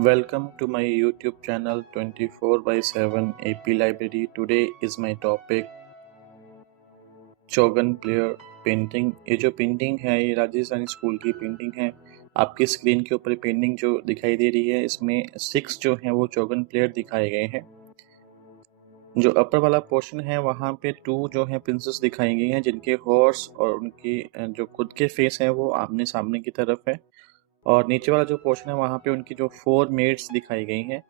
Welcome to my YouTube channel 24/7 AP Library. Today is my topic चौगन player painting. ये जो painting है ये Rajasthani school की पेंटिंग है। आपकी स्क्रीन के ऊपर पेंटिंग जो दिखाई दे रही है इसमें 6 जो हैं वो चौगन प्लेयर दिखाए गए हैं। जो अपर वाला पोर्शन है वहाँ पे 2 जो है प्रिंसेस दिखाई गई हैं जिनके हॉर्स और उनकी जो खुद के फेस है वो आमने सामने की तरफ है। और नीचे वाला जो पोर्शन है वहाँ पे उनकी जो 4 मेड्स दिखाई गई हैं।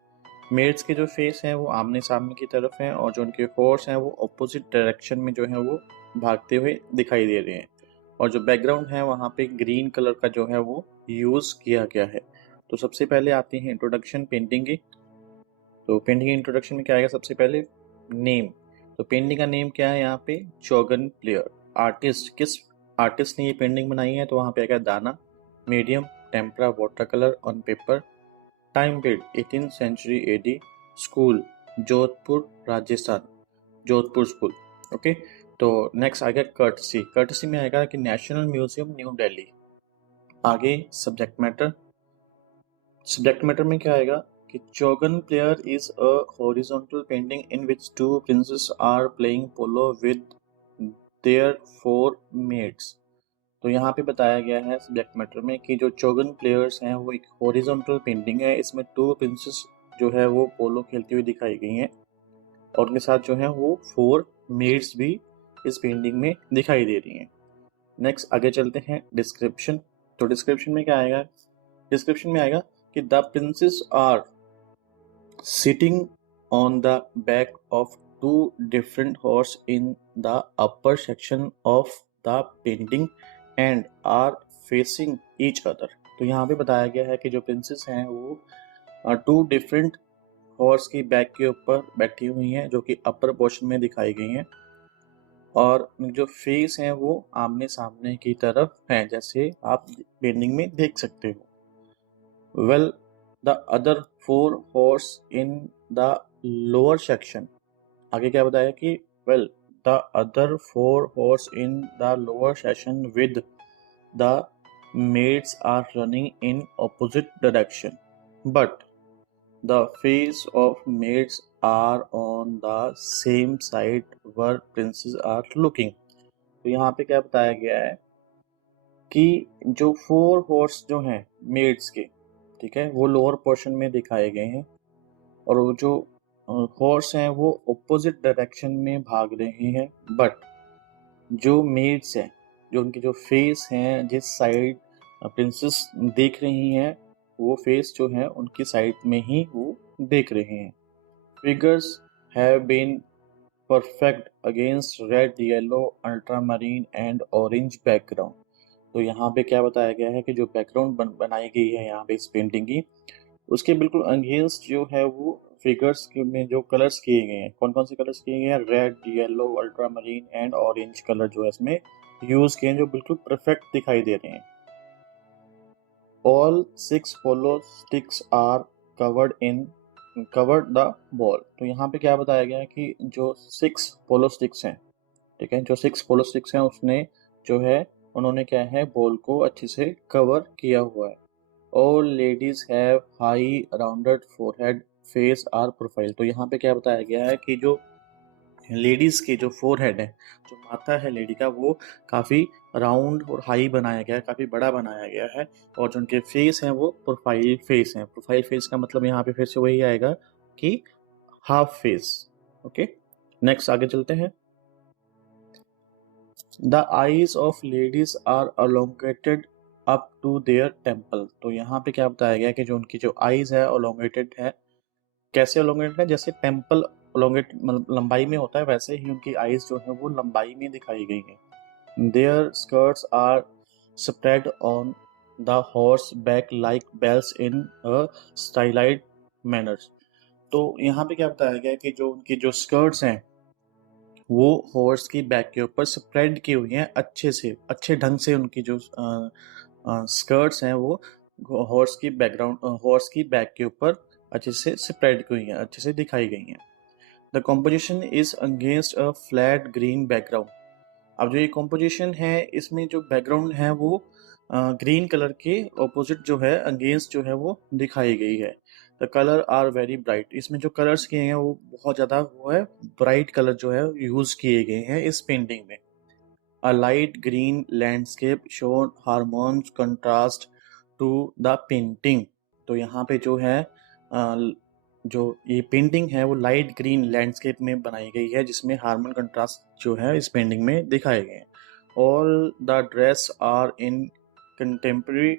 मेड्स के जो फेस हैं वो आमने सामने की तरफ हैं और जो उनके हॉर्स हैं वो अपोजिट डायरेक्शन में जो है वो भागते हुए दिखाई दे रहे हैं। और जो बैकग्राउंड है वहाँ पे ग्रीन कलर का जो है वो यूज़ किया गया है। तो सबसे पहले आती है इंट्रोडक्शन पेंटिंग की। तो पेंटिंग के इंट्रोडक्शन में क्या आएगा, सबसे पहले नेम। तो पेंटिंग का नेम क्या है यहाँ पे, चौगन प्लेयर। आर्टिस्ट, किस आर्टिस्ट ने ये पेंटिंग बनाई है, तो वहाँ पे आएगा दाना। Medium tempera water colour on paper. Time period 18th century AD. School Jodhpur Rajasthan, Jodhpur school. Okay. तो नेक्स्ट आएगा कर्टसी। कर्टसी में आएगा कि नेशनल म्यूजियम न्यू दिल्ली। आगे सब्जेक्ट मैटर। सब्जेक्ट मैटर में क्या आएगा कि Chaugan player is a horizontal painting in which 2 princes are playing polo with their 4 mates. तो यहाँ पे बताया गया है सब्जेक्ट मैटर में कि जो चौगन प्लेयर्स हैं वो एक हॉरिजॉन्टल पेंटिंग है। इसमें 2 प्रिंसेस जो है वो पोलो खेलती हुई दिखाई गई हैं और उनके साथ जो है वो 4 मेड्स भी इस पेंटिंग में दिखाई दे रही हैं। नेक्स्ट आगे चलते हैं डिस्क्रिप्शन। तो डिस्क्रिप्शन में क्या आएगा, डिस्क्रिप्शन में आएगा कि the princess are sitting on the back of 2 different horses in the upper section of the painting and are facing each other। तो यहाँ पे बताया गया है कि जो प्रिंसेस हैं वो 2 डिफरेंट हॉर्स की बैक के ऊपर बैठी हुई हैं जो कि अपर पोर्शन में दिखाई गई हैं और जो फेस हैं वो आमने सामने की तरफ हैं, जैसे आप पेंटिंग में देख सकते हो। Well the other 4 horse in the lower section। आगे क्या बताया कि well the other 4 horse in the lower section with the mates are running in opposite direction but the face of mates are on the same side where princes are looking। तो यहाँ पे क्या बताया गया है कि जो 4 horse जो हैं मेट्स के, ठीक है, वो लोअर पोर्शन में दिखाए गए हैं और वो जो हॉर्स हैं वो ऑपोजिट डायरेक्शन में भाग रहे हैं बट जो मेड्स हैं, जो उनके जो फेस हैं जिस साइड प्रिंसेस देख रही हैं वो फेस जो है उनकी साइड में ही वो देख रहे हैं। Figures have been perfect against red yellow ultramarine and orange background. तो यहाँ पे क्या बताया गया है कि जो बैकग्राउंड बनाई गई है यहाँ पे इस पेंटिंग की, उसके बिल्कुल अगेंस्ट जो है वो फिगर्स में जो कलर्स किए गए हैं, कौन कौन से कलर्स किए गए हैं, red yellow ultramarine and orange colour जो है इसमें यूज किए हैं जो बिल्कुल परफेक्ट दिखाई दे रहे हैं। All 6 polo sticks are covered the ball. तो यहाँ पे क्या बताया गया है कि जो 6 पोलो स्टिक्स हैं, ठीक है, जो 6 पोलो स्टिक्स हैं उसने जो है उन्होंने क्या है बॉल को अच्छे से कवर किया हुआ है। All ladies have high rounded forehead face are profile. तो यहाँ पे क्या बताया गया है कि जो लेडीज की जो फोरहेड है, जो माथा है लेडी का, वो काफ़ी राउंड और हाई बनाया गया है, काफ़ी बड़ा बनाया गया है और जो उनके फेस हैं वो प्रोफाइल फेस हैं। प्रोफाइल फेस का मतलब यहाँ पे फिर से वही आएगा कि हाफ फेस। ओके, नेक्स्ट आगे चलते हैं। The eyes of ladies are elongated up to their temple. तो यहाँ पे क्या बताया गया कि जो उनकी जो आईज है अलोंगेटेड है। कैसे अलोंगेटेड है, जैसे टेम्पल अलोंगेट मतलब लंबाई में होता है वैसे ही उनकी आईज जो है वो लंबाई में दिखाई गई है। Their skirts are spread on the horse back like bells in a stylized manners. तो यहाँ पे क्या बताया गया कि जो उनकी जो स्कर्ट्स हैं वो हॉर्स की बैक के ऊपर स्प्रेड की हुई हैं, अच्छे से अच्छे ढंग से उनकी जो स्कर्ट्स हैं वो हॉर्स की बैक के ऊपर अच्छे से स्प्रेड की हुई हैं, अच्छे से दिखाई गई हैं। The composition is against a flat green background. अब जो ये कॉम्पोजिशन है इसमें जो बैकग्राउंड है वो ग्रीन कलर के ऑपोजिट जो है अगेंस्ट जो है वो दिखाई गई है। The colour are very bright. इसमें जो कलर्स किए हैं वो बहुत ज़्यादा वो है ब्राइट कलर जो है यूज़ किए गए हैं इस पेंटिंग में। A light green landscape showed harmonious contrast to the painting। तो यहाँ पे जो है जो ये पेंटिंग है वो लाइट ग्रीन लैंडस्केप में बनाई गई है जिसमें हार्मोन कंट्रास्ट जो है इस पेंटिंग में दिखाए गए हैं। All the dress are in contemporary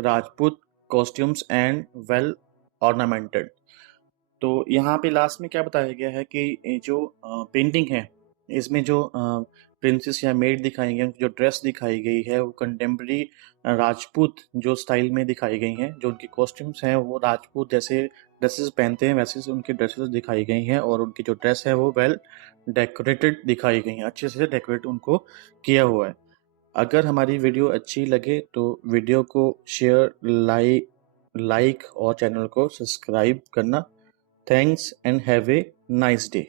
Rajput costumes and well ornamented. तो यहाँ पे लास्ट में क्या बताया गया है कि ये जो पेंटिंग है इसमें जो प्रिंसेस या मेड दिखाई गई हैं, जो ड्रेस दिखाई गई है वो कंटेम्प्रेरी राजपूत जो स्टाइल में दिखाई गई हैं। जो उनकी कॉस्ट्यूम्स हैं वो राजपूत जैसे ड्रेसेस पहनते हैं वैसे से उनकी ड्रेसेस दिखाई गई हैं और उनकी जो ड्रेस है वो वेल डेकोरेटेड दिखाई गई हैं, अच्छे से डेकोरेट उनको किया हुआ है। अगर हमारी वीडियो अच्छी लगे तो वीडियो को शेयर लाइक और चैनल को सब्सक्राइब करना। Thanks and have a nice day.